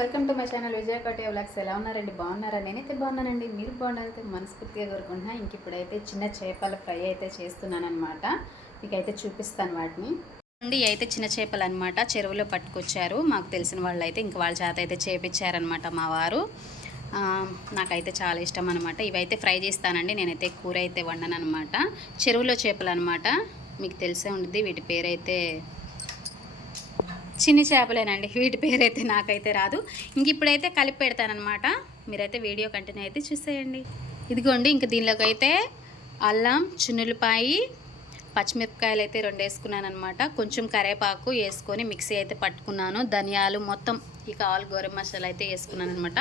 Welcome channel విజయ కోటి vlogs. ఎలా ఉన్నారండి? బాగున్నారా? నేనైతే బాగున్నానండి. మీరు బాగున్నారైతే మనస్ఫూర్తిగా కోరుకుంటున్నా. ఇంక ఇప్పుడైతే చిన్న చేపల ఫ్రై అయితే చేస్తున్నానమాట మీకైతే చూపిస్తాను వాటిని. అండి అయితే చిన్న చేపలు అనమాట చెరువులో పట్టుకొచ్చారు. మాకు తెలిసిన వాళ్ళు అయితే ఇంక వాళ్ళ చేత అయితే చేపించారనమాట మా వారు. నాకైతే చాలా ఇష్టం అనమాట ఇవైతే ఫ్రై చేస్తానండి. నేనైతే కూర అయితే వండను అనమాట చెరువులో చేపలు అనమాట మీకు తెలిసే ఉంటుంది వీటి పేరైతే చిన్ని చేపలేనండి. వీటి పేరైతే నాకైతే రాదు. ఇంక ఇప్పుడైతే కలిపి పెడతానమాట మీరైతే వీడియో కంటిన్యూ అయితే చూసేయండి. ఇదిగోండి ఇంక దీనిలోకి అయితే అల్లం చున్నులపాయి పచ్చిమిరపకాయలు అయితే రెండు వేసుకున్నాను అనమాట కొంచెం కరేపాకు వేసుకొని మిక్సీ అయితే పట్టుకున్నాను. ధనియాలు మొత్తం ఈ కావాలి గోరం మసాలా అయితే వేసుకున్నాను అనమాట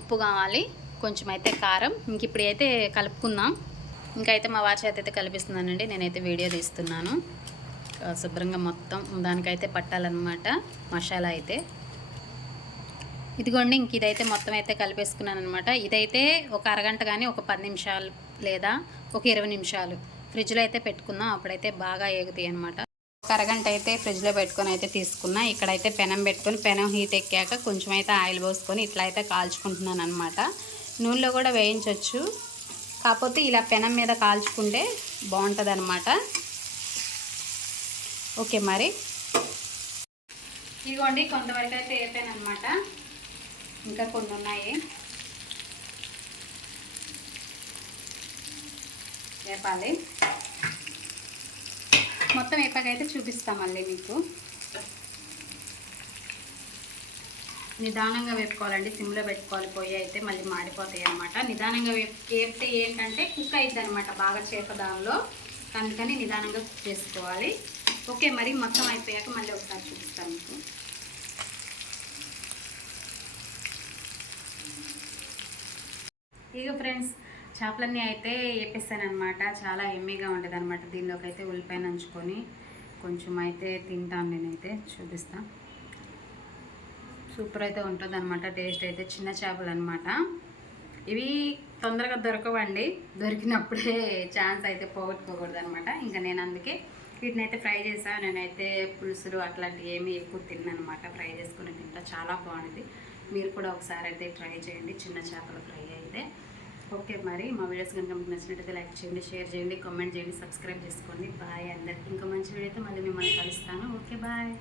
ఉప్పు కావాలి కొంచెం అయితే కారం. ఇంక ఇప్పుడు అయితే కలుపుకుందాం. ఇంకైతే మా వారి చేత అయితే కల్పిస్తున్నానండి. నేనైతే వీడియో తీస్తున్నాను. శుభ్రంగా మొత్తం దానికైతే పట్టాలన్నమాట మసాలా అయితే. ఇదిగోండి ఇంక ఇదైతే మొత్తం అయితే కలిపేసుకున్నాను అనమాట ఇదైతే ఒక అరగంట కానీ ఒక పది నిమిషాలు లేదా ఒక ఇరవై నిమిషాలు ఫ్రిడ్జ్లో అయితే పెట్టుకుందాం. అప్పుడైతే బాగా ఏగుతాయి అనమాట ఒక అరగంట అయితే ఫ్రిడ్జ్లో పెట్టుకొని అయితే తీసుకున్నా. ఇక్కడైతే పెనం పెట్టుకొని పెనం హీట్ ఎక్కాక కొంచెం అయితే ఆయిల్ పోసుకొని ఇట్లా అయితే కాల్చుకుంటున్నాను అనమాట నూనెలో కూడా వేయించవచ్చు కాకపోతే ఇలా పెనం మీద కాల్చుకుంటే బాగుంటుంది అనమాట ఓకే మరి. ఇదిగోండి కొంతవరకు అయితే అయిపోయాను అనమాట ఇంకా కొన్ని ఉన్నాయి వేపాలి మొత్తం వేపాకైతే చూపిస్తాం మళ్ళీ మీకు. నిదానంగా వేపుకోవాలండి సిమ్లో పెట్టుకోవాలి పొయ్యి అయితే మళ్ళీ మాడిపోతాయి అనమాట నిదానంగా వేపితే ఏంటంటే కుక్ అవుతుంది అనమాట బాగా చేప దానిలో. అందుకని నిదానంగా కుక్ చేసుకోవాలి. ఓకే మరి మొత్తం అయిపోయాక మళ్ళీ ఒకసారి చూపిస్తాను మీకు. ఇక ఫ్రెండ్స్ చేపలన్నీ అయితే వేపేస్తాను అనమాట చాలా ఎమ్మీగా ఉంటుంది అనమాట దీనిలోకి అయితే ఉల్లిపాయ నంచుకొని కొంచెం అయితే తింటాను నేనైతే. చూపిస్తాను సూపర్ అయితే ఉంటుంది అనమాట టేస్ట్ అయితే చిన్న చేపలు అనమాట ఇవి తొందరగా దొరకవండి. దొరికినప్పుడే ఛాన్స్ అయితే పోగొట్టుకోకూడదు అనమాట ఇంకా నేను అందుకే వీటిని అయితే ఫ్రై చేసాను నేనైతే పులుసులు అట్లాంటివి ఏమి ఎక్కువ తిన్నానమాట. ఫ్రై చేసుకుని తింటా చాలా బాగుంది మీరు కూడా ఒకసారి అయితే ట్రై చేయండి చిన్న చేపల ఫ్రై అయితే. ఓకే మరి మా వీడియోస్ కనుక మీకు నచ్చినట్టయితే లైక్ చేయండి షేర్ చేయండి కామెంట్ చేయండి సబ్స్క్రైబ్ చేసుకోండి. బాయ్ అందరికి. ఇంకా మంచి వీడియో అయితే మళ్ళీ మిమ్మల్ని కలుస్తాను. Okay bye.